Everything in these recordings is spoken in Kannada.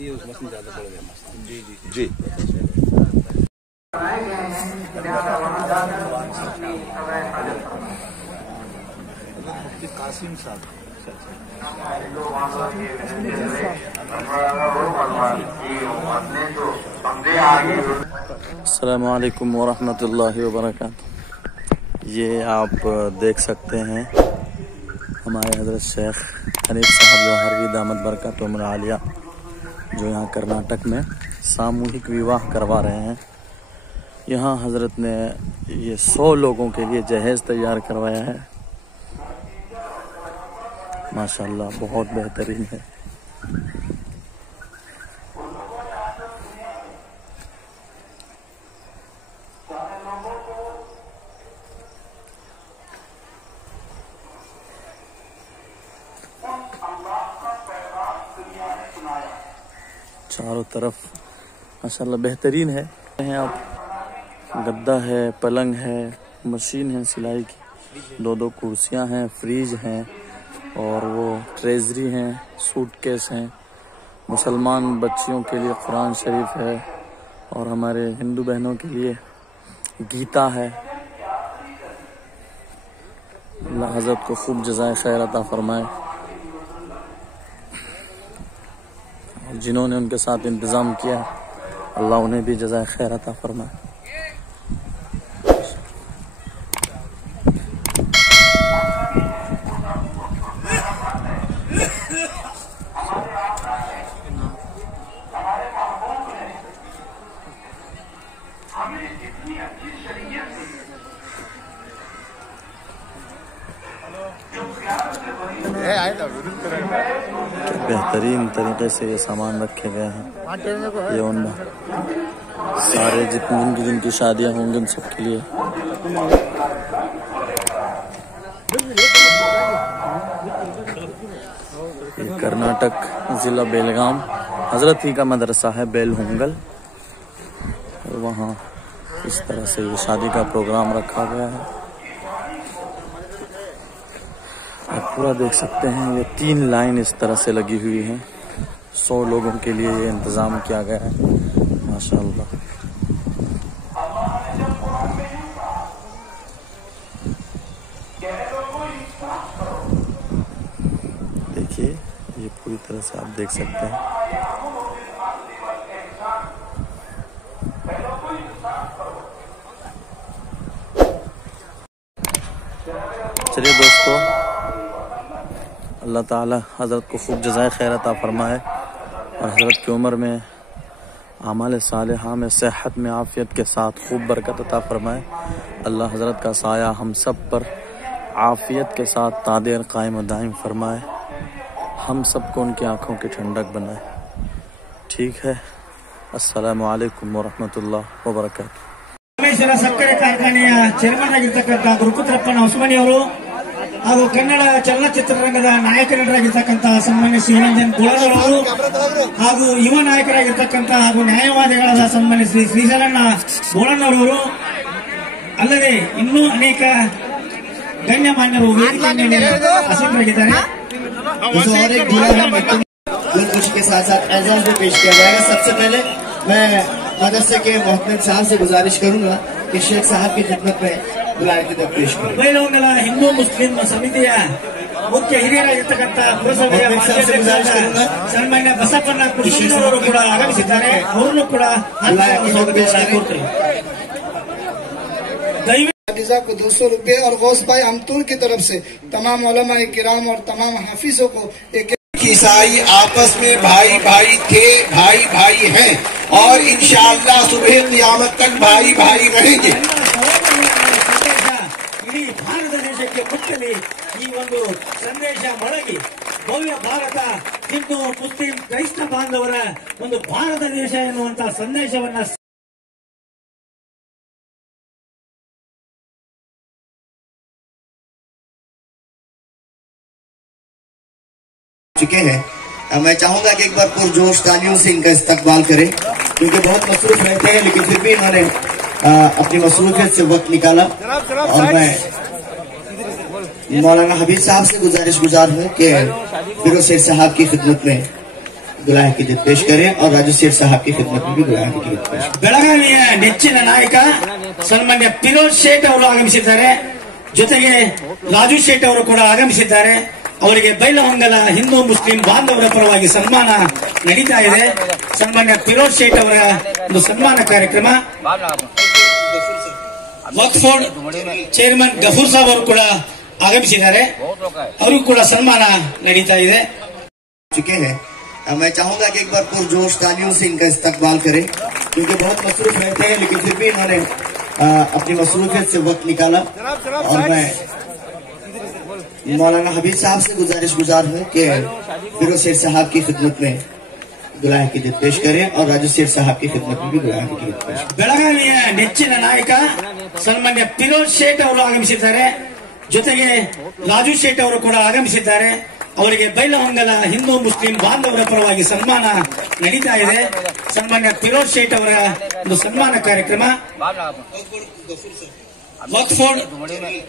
आती है उसमें ज़्यादा बढ़ गया मसला। जी जी जी। कासिम साहब। अस्सलामु अलैकुम वरहमतुल्लाहि वबरकातुहू। ये आप देख सकते हैं हमारे हज़रत शेख हनीफ साहब जौहर की दामत बरकतुहुम आलिया जो यहाँ कर्नाटक में सामूहिक विवाह करवा रहे हैं। यहाँ हज़रत ने ये 100 लोगों के लिए जहेज़ तैयार करवाया है। माशाल्लाह बहुत बेहतरीन है। चारों तरफ माशाल्लाह बेहतरीन है। आप गद्दा है, पलंग है, मशीन है सिलाई की, 2 कुर्सियां हैं, फ्रिज हैं और वो ट्रेजरी हैं, सूटकेस हैं। मुसलमान बच्चियों के लिए कुरान शरीफ है और हमारे हिंदू बहनों के लिए गीता है। अल्लाह हज़रत को खूब जज़ाए खैर अता फरमाए। जिन्होंने उनके साथ इंतज़ाम किया अल्लाह उन्हें भी जज़ाए खैर अता फरमाए। बेहतरीन तरीके से ये सामान रखे गए हैं। ये उन सारे जिनकी शादियां होंगी उन सब के लिए। ये कर्नाटक ज़िला बेलगाम हज़रत ही का मदरसा है बेलहुंगल और वहाँ इस तरह से ये शादी का प्रोग्राम रखा गया है। आप पूरा देख सकते हैं ये 3 लाइन इस तरह से लगी हुई है। 100 लोगों के लिए ये इंतज़ाम किया गया है। माशाअल्लाह देखिए ये पूरी तरह से आप देख सकते हैं। चलिए दोस्तों, अल्लाह ताला हज़रत को खूब जज़ाए खैर अता फरमाए और हज़रत की उम्र में आमाल सालिहा में सेहत में आफ़ियत के साथ खूब बरकत अता फरमाए। अल्लाह हज़रत का साया हम सब पर आफ़ियत के साथ तादेर कायम व दायम फरमाए। हम सबको उनकी आँखों की ठंडक बनाए। ठीक है, अस्सलामु अलैकुम वरहमतुल्लाहि वबरकातुहू। ಸಕ್ಕರೆ ಕಾರ್ಖಾನೆಯ ಚೇರ್ಮನ್ ಆಗಿರ್ತಕ್ಕಂಥ ಗುರುಪುತ್ರಪ್ಪನ ಹೊಸಮನಿಯವರು ಹಾಗೂ ಕನ್ನಡ ಚಲನಚಿತ್ರರಂಗದ ನಾಯಕ ನಟರಾಗಿರ್ತಕ್ಕಂತಹ ಸನ್ಮಾನ್ಯ ಶ್ರೀ ನಿರಂಜನ್ ಗೋಳದವರು ಹಾಗೂ ಯುವ ನಾಯಕರಾಗಿರ್ತಕ್ಕಂಥ ಹಾಗೂ ನ್ಯಾಯವಾದಿಗಳಾದ ಸನ್ಮಾನ್ಯ ಶ್ರೀ ಶ್ರೀಶರಣ್ಣ ಗೋಳನ್ನವರು ಅಲ್ಲದೆ ಇನ್ನೂ ಅನೇಕ ಗಣ್ಯಮಾನ್ಯರು ಆಸಕ್ತರಾಗಿದ್ದಾರೆ। के साथ साथ एजाज भी पेश किया जाएगा। सबसे पहले मैं मदरसे के मोहतरम साहब से गुजारिश करूंगा कि शेख साहब की खिदमत में बुलाए की तरफ पेश करें। ಬೈಲಹೊಂಗಲ ಹಿಂದೂ ಮುಸ್ಲಿಂ ಸಮಿತಿಯ ಮುಖ್ಯ ಹಿರಿಯರಾಗಿರ್ತಕ್ಕಂಥ ಪುರಸಭೆಯ ಸನ್ಮಾನ್ಯ ಬಸಪ್ಪಣ್ಣ ಕೃಷ್ಣವರು ಕೂಡ ಆಗಮಿಸಿದ್ದಾರೆ। ಅವರನ್ನು ಕೂಡ को 200 रुपए और गौस भाई अमतूर की तरफ से तमाम उलमा किराम और तमाम हाफिजों को एक ईसाई आपस में भाई भाई थे, भाई भाई हैं और इंशाअल्लाह सुबह क़यामत तक भाई भाई रहेंगे। इडी भारत देशಕ್ಕೆ ಮುಟ್ಟಲಿ ಈ ಒಂದು ಸಂದೇಶ ಮೊಳಗಿ ಭವ್ಯ ಭಾರತ ಹಿಂದೂ ಮುಸ್ಲಿಂ ಕ್ರೈಸ್ತ ಬಾಂಧವರ ಒಂದು ಭಾರತ ದೇಶ ಎನ್ನುವಂತ ಸಂದೇಶವನ್ನ चुके हैं। मैं चाहूंगा कि एक बार पुरजोश तालियों से इनका इस्तकबाल करें क्योंकि बहुत मसरूफ रहते हैं, लेकिन फिर भी इन्होंने अपनी मसरूफियत से वक्त निकाला। और मैं मौलाना हबीब साहब से गुजारिश गुजार हूँ कि फिरोज शेख साहब की खिदमत में दुल्हा की जिद पेश करें और राजू सेठ साहब की खिदमत में भी दुल्हा की जिद पेश करें। ಬೆಳಗಾವಿಯ ನೆಚ್ಚಿನ ನಾಯಕ ಸನ್ಮಾನ್ಯ ಫಿರೋಜ್ ಶೇಟ್ ಅವರು ಆಗಮಿಸಿದ್ದಾರೆ. ಜೊತೆಗೆ ರಾಜು ಶೇಟ್ ಅವರು ಕೂಡ ಆಗಮಿಸಿದ್ದಾರೆ. ಅವರಿಗೆ ಬೈಲಹೊಂಗಲ ಹಿಂದೂ ಮುಸ್ಲಿಂ ಬಾಂಧವರ ಪರವಾಗಿ ಸನ್ಮಾನ ನಡೀತಾ ಇದೆ. ಸನ್ಮಾನ್ಯ ಫಿರೋಜ್ ಶೇಟ್ ಅವರ ಒಂದು ಸನ್ಮಾನ ಕಾರ್ಯಕ್ರಮ. ವಕ್ಫ್ ಬೋರ್ಡ್ ಚೇರ್ಮನ್ ಗಫೂರ್ ಸಾಬ್ ಅವರು ಕೂಡ ಆಗಮಿಸಿದ್ದಾರೆ. ಅವರಿಗೂ ಕೂಡ ಸನ್ಮಾನ ನಡೀತಾ ಇದೆ. चुके हैं मैं चाहूंगा कि एक बार पुरजोश तालियों से इनका इस्तकबाल करें, क्योंकि बहुत मसरूफ रहते हैं, लेकिन फिर भी इन्होंने अपनी मसरूफियत से वक्त निकाला। और मैं मौलाना हबीब साहब से गुजार हूँ कि फिरोज सेठ साहब की खिदमत में दुल्हा की जिद पेश करें और राजू सेठ साहब की खिदमत में भी दुल्हा की जिद पेश करें। ಬೆಳಗಾವಿಯ ನೆಚ್ಚಿನ ನಾಯಕ ಸನ್ಮಾನ್ಯ ಫಿರೋಜ್ ಶೇಟ್ ಅವರು ಆಗಮಿಸಿದ್ದಾರೆ. ಜೊತೆಗೆ ರಾಜು ಶೇಟ್ ಅವರು ಕೂಡ ಆಗಮಿಸಿದ್ದಾರೆ. ಅವರಿಗೆ ಬೈಲಹೊಂಗಲ ಹಿಂದೂ ಮುಸ್ಲಿಂ ಬಾಂಧವರ ಪರವಾಗಿ ಸನ್ಮಾನ ನಡೀತಾ ಇದೆ. ಸನ್ಮಾನ್ಯ ಫಿರೋಜ್ ಶೇಟ್ ಅವರ ಒಂದು ಸನ್ಮಾನ ಕಾರ್ಯಕ್ರಮ. ವಕ್ಫ್ ಬೋರ್ಡ್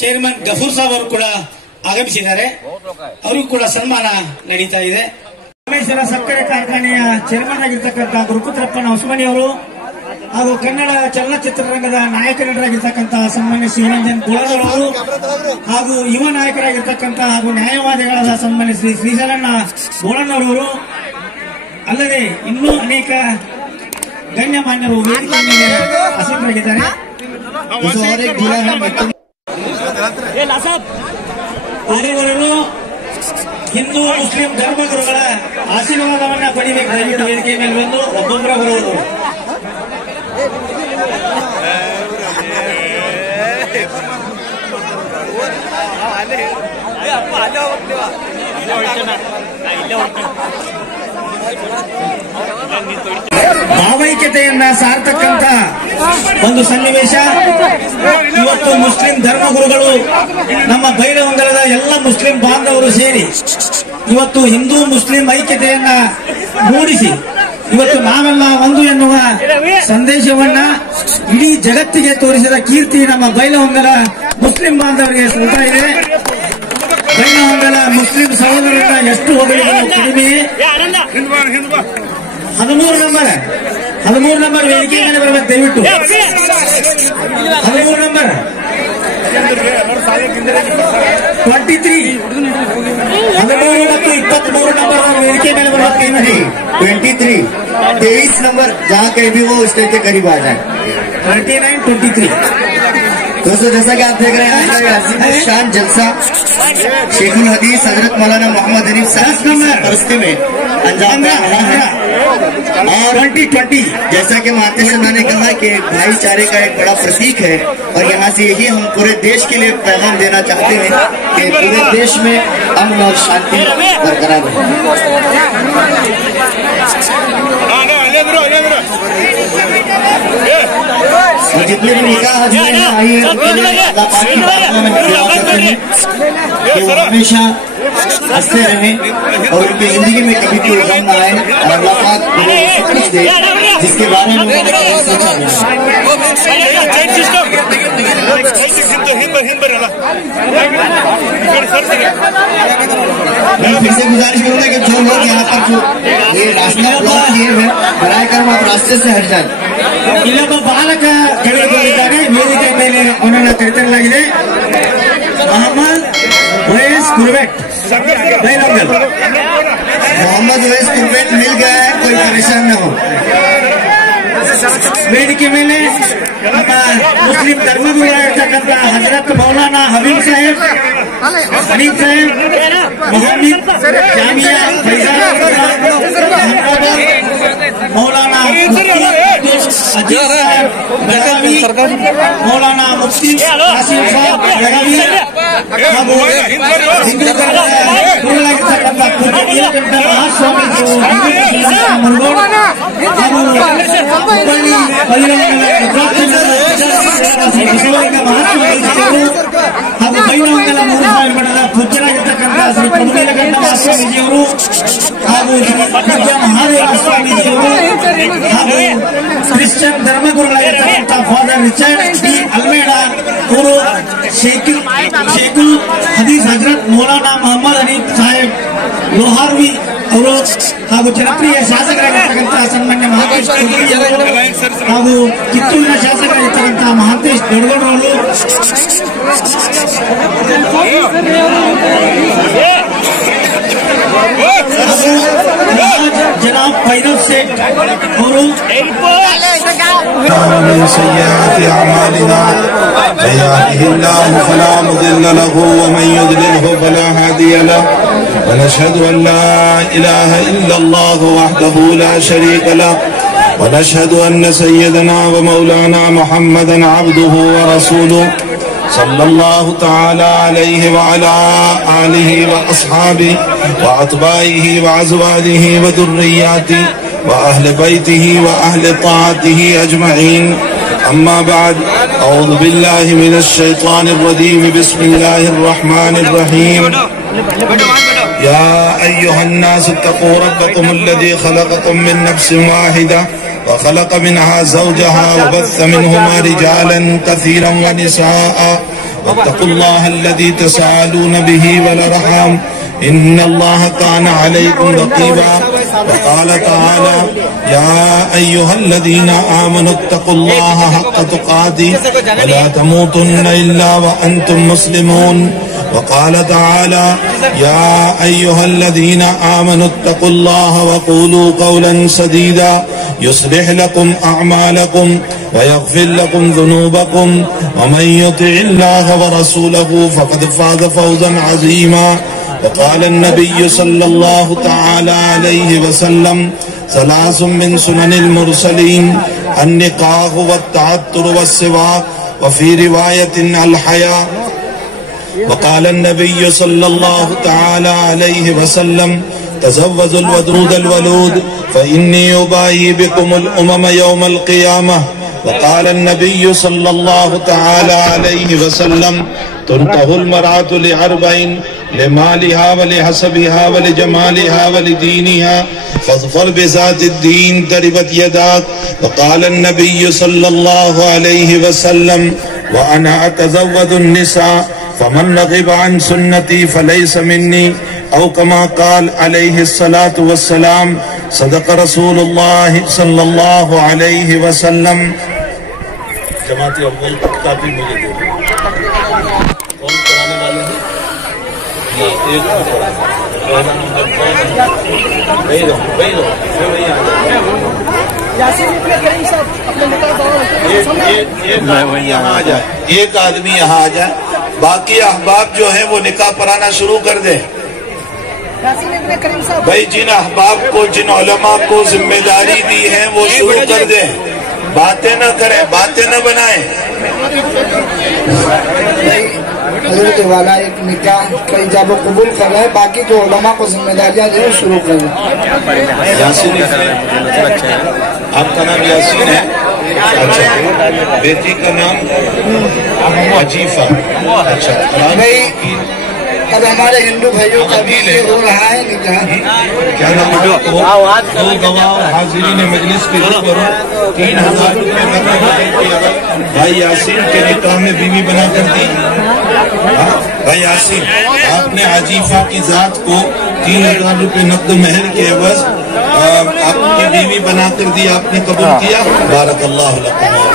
ಚೇರ್ಮನ್ ಗಫೂರ್ ಸಾಬ್ ಅವರು ಕೂಡ ಆಗಮಿಸಿದ್ದಾರೆ. ಅವರಿಗೂ ಕೂಡ ಸನ್ಮಾನ ನಡೀತಾ ಇದೆ. ರಾಮೇಶ್ವರ ಸಕ್ಕರೆ ಕಾರ್ಖಾನೆಯ ಚೇರ್ಮನ್ ಆಗಿರ್ತಕ್ಕಂಥ ಗುರುಪುತ್ರಪ್ಪನ ಹೊಸಮನಿ ಅವರು ಹಾಗೂ ಕನ್ನಡ ಚಲನಚಿತ್ರರಂಗದ ನಾಯಕ ನಟರಾಗಿರ್ತಕ್ಕಂತಹ ಸನ್ಮಾನ್ಯ ಶ್ರೀರಂಜನ್ ಗೋಳದರ್ ಅವರು ಹಾಗೂ ಯುವ ನಾಯಕರಾಗಿರ್ತಕ್ಕಂಥ ಹಾಗೂ ನ್ಯಾಯವಾದಿಗಳಾದ ಸನ್ಮಾನ್ಯ ಶ್ರೀ ಶ್ರೀಶರಣ್ಣ ಗೋಳನ್ನವರು ಅಲ್ಲದೆ ಇನ್ನೂ ಅನೇಕ ಗಣ್ಯಮಾನ್ಯರು ವೇದಿಕೆ ಮೇಲೆ ಆಸೀನರಾಗಿದ್ದಾರೆ. ಅವರುಗಳು ಹಿಂದೂ ಮುಸ್ಲಿಂ ಧರ್ಮಗುರುಗಳ ಆಶೀರ್ವಾದವನ್ನ ಪಡಿಬೇಕು. ವೇದಿಕೆ ಮೇಲೆ ಬಂದು ಒಬ್ಬೊಬ್ಬರ ಬರುವುದು. ಭಾವೈಕ್ಯತೆಯನ್ನ ಸಾರ್ತಕ್ಕಂಥ ಒಂದು ಸನ್ನಿವೇಶ. ಇವತ್ತು ಮುಸ್ಲಿಂ ಧರ್ಮಗುರುಗಳು ನಮ್ಮ ಬೈಲಹೊಂಗಲದ ಎಲ್ಲ ಮುಸ್ಲಿಂ ಬಾಂಧವರು ಸೇರಿ ಇವತ್ತು ಹಿಂದೂ ಮುಸ್ಲಿಂ ಐಕ್ಯತೆಯನ್ನ ಮೂಡಿಸಿ ಇವತ್ತು ನಾವೆಲ್ಲ ಒಂದು ಎನ್ನುವ ಸಂದೇಶವನ್ನ ಇಡೀ ಜಗತ್ತಿಗೆ ತೋರಿಸಿದ ಕೀರ್ತಿ ನಮ್ಮ ಬೈಲಹೊಂಗಲ ಮುಸ್ಲಿಂ ಬಾಂಧವರಿಗೆ ಸಲ್ತಾ ಇದೆ. ಬೈಲಹೊಂಗಲ ಮುಸ್ಲಿಂ ಸಹೋದರರನ್ನ ಎಷ್ಟು ಹೊಗಳಿದರೂ ಕಡಿಮೆ. 13 ನಂಬರ್ ವೇದಿಕೆ ಮೇಲೆ ಬರಬೇಕು ದಯವಿಟ್ಟು. 13 ನಂಬರ್ 23 13 ಮತ್ತು 23 ನಂಬರ್ ವೇದಿಕೆ ಮೇಲೆ बरकत नहीं 23 नंबर जहाँ कहीं भी वो स्टेज के करीब आ जाए 29-23 दोस्तों जैसा कि आप देख रहे हैं शान जलसा शेखुल हदीस हजरत मौलाना मोहम्मद हनीफ साहब रस्ते में अंजाम दे रहा है और 2020 जैसा कि महात्मा ने कहा कि भाईचारे का एक बड़ा प्रतीक है और यहाँ से यही हम पूरे देश के लिए पैगाम देना चाहते हैं कि पूरे देश में अमन और शांति बरकरार रहे। जितने भी निकाह हुए हैं आइए हमेशा हंसते रहें और उनकी जिंदगी में कभी कोई गम न आए और अल्लाह पाक उन्हें सब कुछ दे जिसके बारे में सोचा मैं फिर से गुजारिश करूंगा कि जो लोग यहाँ पर जो ये रास्ता ब्लॉक किए हैं बराए कर्म आप रास्ते से हट जाए। ಇಲ್ಲೊಬ್ಬ ಬಾಲಕ ಗೆಳೆಯರಿದ್ದಾರೆ ವೇದಿಕೆ ಮೇಲೆ ಅವನನ್ನು ಕರೆತರಲಾಗಿದೆ ಮೊಹಮ್ಮದ್ ಉವೈಸ್ ಕುರ್ಬೇಟ್ ಬೈಲಹೊಂಗಲ್ मोहम्मद उवैस कुर्बेट मिल गया है कोई परेशान न हो। ವೇದಿಕೆ ಮೇಲೆ ನಮ್ಮ ಮುಸ್ಲಿಂ ಧರ್ಮಗುರುಗಳಾಗಿರ್ತಕ್ಕಂಥ ಹಜರತ್ ಮೌಲಾನಾ ಹಬೀಬ್ ಸಾಹೇಬ್ ಹನೀಫ್ ಸಾಹೇಬ್ ಮೊಹಮ್ಮದ್ ಜಾಮಿಯಾ मौलाना अजीज साहब बेगावी मौलाना मुफ्ती कासिम साहब बेगावी ಹಾಗೂ ಹಿಂದೂ ಧರ್ಮದ ನೀಲಕಂಠ ಮಹಾಸ್ವಾಮಿ ಹಾಗೂ ಹುಬ್ಬಳ್ಳಿ ಹಾಗೂ ಬೈಲಹೊಂಗಲ ಮೂರು ಮಠದ ಪೂಜ್ಯರಾಗಿರ್ತಕ್ಕಂಥ ಶ್ರೀ ನೀಲಕಂಠ ಮಹಾಸ್ವಾಮೀಜಿಯವರು ಹಾಗೂ ಪೂಜ್ಯ ಮಹಾದೇವ ಸ್ವಾಮೀಜಿಯವರು ಹಾಗೂ ಕ್ರಿಶ್ಚಿಯನ್ ಧರ್ಮಗುರುಗಳಾಗಿರ್ತಕ್ಕಂಥ ಫಾದರ್ ರಿಚರ್ಡ್ ಡಿ ಅಲ್ಮೇಡಾ ಅವರು ಶೇಖುಲ್ ಹದೀಸ್ ಹಜರತ್ ಮೌಲಾನಾ ಮೊಹಮ್ಮದ್ ಹನೀಫ್ ಸಾಹೇಬ್ ಲೋಹಾರ್ವಿ ಅವರು ಹಾಗೂ ಜನಪ್ರಿಯ ಶಾಸಕರಾಗಿರ್ತಕ್ಕಂತಹ ಸನ್ಮಾನ್ಯ ಮಹಾಂತೇಶ್ ಹಾಗೂ ಕಿತ್ತೂರಿನ ಶಾಸಕರಾಗಿರ್ತಕ್ಕಂತಹ ಮಹಾಂತೇಶ್ ದೊಡ್ಡಗೌಡರವರು जनाब भैरव सेठ और من سيئات أعمالنا من يهده الله فلا مضل له ومن يضلله فلا هادي له ونشهد أن لا إله إلا الله وحده لا شريك له ونشهد أن سيدنا ومولانا محمدا عبده ورسوله صلى الله تعالى عليه وعلى آله وأصحابه وأتباعه وأزواجه وذرياته وأهل بيته وأهل طاعته أجمعين أما بعد أعوذ بالله من الشيطان الرجيم بسم الله الرحمن الرحيم يا أيها الناس اتقوا ربكم الذي خلقكم من نفس واحدة وخلق منها زوجها وبث منهما رجالا كثيرا ونساء واتقوا الله الذي تساءلون به والأرحام إن الله كان عليكم رقيبا وقال تعالى يا أيها الذين آمنوا اتقوا الله حق تقاته ولا تموتن إلا وأنتم مسلمون وقال تعالى يا أيها الذين آمنوا اتقوا الله وقولوا قولا سديدا يصلح لكم أعمالكم ويغفر لكم ذنوبكم ومن يطع الله ورسوله فقد فاز فوزا عظيما وقال النبي صلى الله تعالى عليه وسلم ثلاث من سنن المرسلين النقاح والتعطر والسواك وفي رواية الحياء وقال النبي صلى الله تعالى عليه وسلم تزوجوا الودود الولود فإني أباهي بكم الأمم يوم القيامة وقال النبي صلى الله تعالى عليه وسلم تنكح المرأة لأربعين لمالها ولحسبها ولجمالها ولدينها فاظفر بذات الدين تربت يداك وقال النبي صلى الله عليه وسلم وأنا أتزوج النساء فمن رغب عن سنتي فليس مني أو كما قال عليه الصلاة والسلام صدق رسول الله صلى الله عليه وسلم जमाती अव्वल काफी मुझे दे कौन कराने वाले हैं ये एक पहला नंबर वही दो वही आ यहाँ आ जाए एक आदमी यहाँ आ जाए बाकी अहबाब जो है वो निकाह पढ़ाना शुरू कर दे भाई जिन अहबाब को जिन उलमा को जिम्मेदारी दी है वो शुरू कर दे बातें न करें बातें न बनाएं हजरत वाला एक निकाह का इजाबा कबूल कर रहा है बाकी जो उलमा को जिम्मेदारियां जरूर शुरू कर रहे यासीन आपका नाम यासीन है अच्छा बेटी का नाम अजीफा अच्छा भाई अब हमारे हिंदू भाइयों का भी हो रहा है निकाह क्या नाम है दो गवाह हाजिरीन मजलिस के ऊपर 3000 रुपये भाई यासीन के निकाह में बीवी बना कर दी भाई यासीन आपने अजीफा की जात को 3000 रुपये नकद महर के एवज आपकी बीवी बना कर दी आपने कबूल किया बारकल्लाहु लकुम